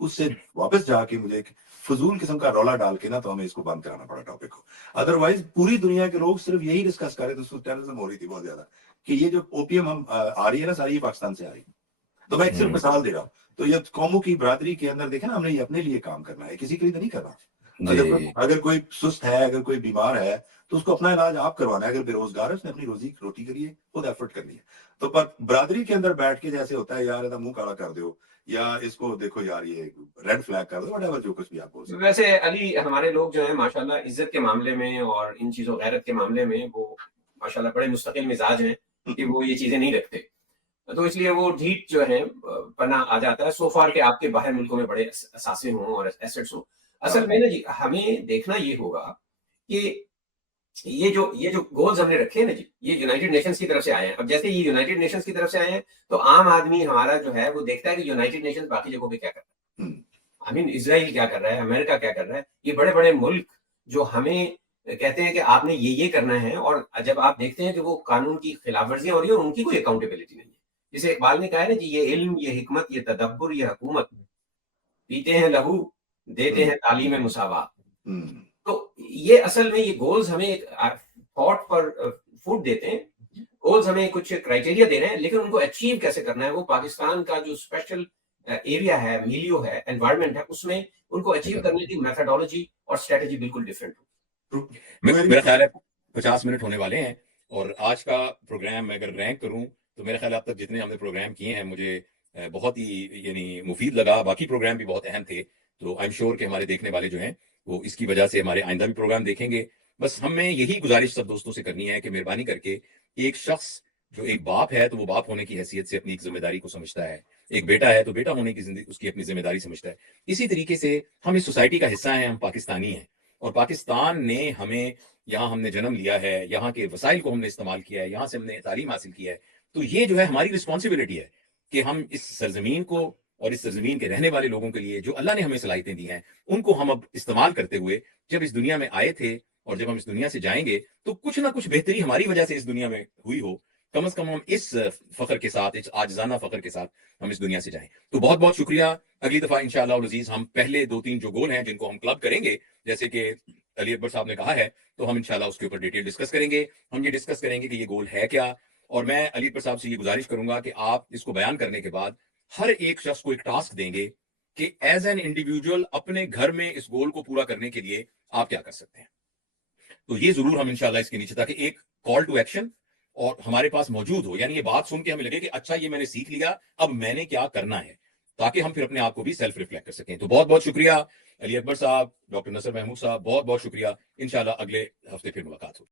اس سے واپس جا کے مجھے ایک فضول قسم کا رولا ڈال کے نا تو ہمیں اس کو بند کرانا پڑا ٹاپک کو. ادروائز پوری دنیا کے لوگ صرف یہی ڈسکس کر رہے تھے, اس وقت ٹیررزم ہو رہی تھی بہت زیادہ, کہ یہ جو اوپیم ہم آ رہی ہے نا ساری یہ پاکستان سے آ رہی ہے. تو میں ایک صرف مثال دے رہا ہوں. تو یہ قوموں کی برادری کے اندر دیکھیں نا, ہم نے یہ اپنے لیے کام کرنا ہے, کسی کے لیے تو نہیں کرنا. اگر کوئی سست ہے, اگر کوئی بیمار ہے تو اس کو اپنا علاج آپ کروانا ہے. اگر بے روزگار ہے اس نے اپنی روٹی کے لیے خود ایفرٹ کرنی ہے. تو پر برادری کے اندر بیٹھ کے جیسے ہوتا ہے یار ایسا منہ کالا کر دو, یا اس کو دیکھو یار یہ ریڈ فلیگ کر دو, whatever, جو کچھ بھی آپ بول سکتے. ویسے علی ہمارے لوگ جو ہیں ماشاءاللہ عزت کے معاملے میں اور ان چیزوں غیرت کے معاملے میں وہ ماشاءاللہ بڑے مستقل مزاج ہیں کہ وہ یہ چیزیں نہیں رکھتے, تو اس لیے وہ ڈھیٹ جو ہے پناہ آ جاتا ہے. سو فار کہ آپ کے باہر ملکوں میں بڑے اثاثے ہوں اور ایسٹس ہوں. اصل میں نا جی ہمیں دیکھنا یہ ہوگا کہ یہ جو گولز ہم نے رکھے ہیں نا جی, یہ یونائٹڈ نیشنز کی طرف سے آئے ہیں. اب جیسے یہ یونائٹڈ نیشنز کی طرف سے آئے ہیں تو عام آدمی ہمارا جو ہے وہ دیکھتا ہے کہ یونائٹڈ نیشنز باقی جگہوں پہ کیا کر رہا ہے, اسرائیل کیا کر رہا ہے, امریکہ کیا کر رہا ہے. یہ بڑے بڑے ملک جو ہمیں کہتے ہیں کہ آپ نے یہ کرنا ہے, اور جب آپ دیکھتے ہیں کہ وہ قانون کی خلاف ورزیاں ہو رہی ہیں اور ان کی کوئی اکاؤنٹیبلٹی نہیں ہے. جسے اقبال نے کہا ہے نا جی, یہ علم, یہ حکمت, یہ تدبر, یہ حکومت, پیتے ہیں لہو دیتے ہیں تعلیم مساوات. تو یہ اصل میں یہ گولز ہمیں ایک تھاٹ پر فوڈ دیتے ہیں, گولز ہمیں کچھ کرائٹیریا دے رہے ہیں, لیکن ان کو اچیو کیسے کرنا ہے وہ پاکستان کا جو اسپیشل ایریا ہے, میلیو ہے, انوائرمنٹ ہے, اس میں ان کو اچیو کرنے کی میتھڈولوجی اور اسٹریٹجی بالکل ڈفرینٹ ہو. میرا خیال ہے 50 منٹ ہونے والے ہیں, اور آج کا پروگرام میں اگر رینک کروں تو میرا خیال اب تک جتنے ہم نے پروگرام کیے ہیں مجھے بہت ہی یعنی مفید لگا. باقی پروگرام بھی بہت اہم تھے, تو آئی ایم شیور کہ ہمارے دیکھنے والے جو ہیں وہ اس کی وجہ سے ہمارے آئندہ بھی پروگرام دیکھیں گے. بس ہمیں یہی گزارش سب دوستوں سے کرنی ہے کہ مہربانی کر کے ایک شخص جو ایک باپ ہے تو وہ باپ ہونے کی حیثیت سے اپنی ایک ذمہ داری کو سمجھتا ہے, ایک بیٹا ہے تو بیٹا ہونے کی اس کی اپنی ذمہ داری سمجھتا ہے. اسی طریقے سے ہم اس سوسائٹی کا حصہ ہیں, ہم پاکستانی ہیں, اور پاکستان نے ہمیں, یہاں ہم نے جنم لیا ہے, یہاں کے وسائل کو ہم نے استعمال کیا ہے, یہاں سے ہم نے تعلیم حاصل کیا ہے. تو یہ جو ہے ہماری رسپانسبلٹی ہے کہ ہم اس سرزمین کو اور اس سرزمین کے رہنے والے لوگوں کے لیے جو اللہ نے ہمیں صلاحیتیں دی ہیں ان کو ہم اب استعمال کرتے ہوئے جب اس دنیا میں آئے تھے اور جب ہم اس دنیا سے جائیں گے تو کچھ نہ کچھ بہتری ہماری وجہ سے اس دنیا میں ہوئی ہو. کم از کم ہم اس فخر کے ساتھ, اس عاجزانہ فخر کے ساتھ ہم اس دنیا سے جائیں. تو بہت بہت شکریہ. اگلی دفعہ انشاءاللہ العزیز ہم پہلے 2-3 جو گول ہیں جن کو ہم کلب کریں گے, جیسے کہ علی اکبر صاحب نے کہا ہے, تو ہم انشاءاللہ اس کے اوپر ڈیٹیل ڈسکس کریں گے. ہم یہ ڈسکس کریں گے کہ یہ گول ہے کیا, اور میں علی اکبر صاحب سے یہ گزارش کروں گا کہ آپ اس کو بیان کرنے کے بعد ہر ایک شخص کو ایک ٹاسک دیں گے کہ ایز این انڈیویجول اپنے گھر میں اس گول کو پورا کرنے کے لیے آپ کیا کر سکتے ہیں. تو یہ ضرور ہم انشاءاللہ اس کے نیچے تھا کہ ایک کال ٹو ایکشن اور ہمارے پاس موجود ہو, یعنی یہ بات سن کے ہمیں لگے کہ اچھا یہ میں نے سیکھ لیا, اب میں نے کیا کرنا ہے, تاکہ ہم پھر اپنے آپ کو بھی سیلف ریفلیکٹ کر سکیں. تو بہت بہت شکریہ علی اکبر صاحب, ڈاکٹر نصر محمود صاحب, بہت بہت شکریہ. انشاءاللہ اگلے ہفتے پھر ملاقات ہوگی.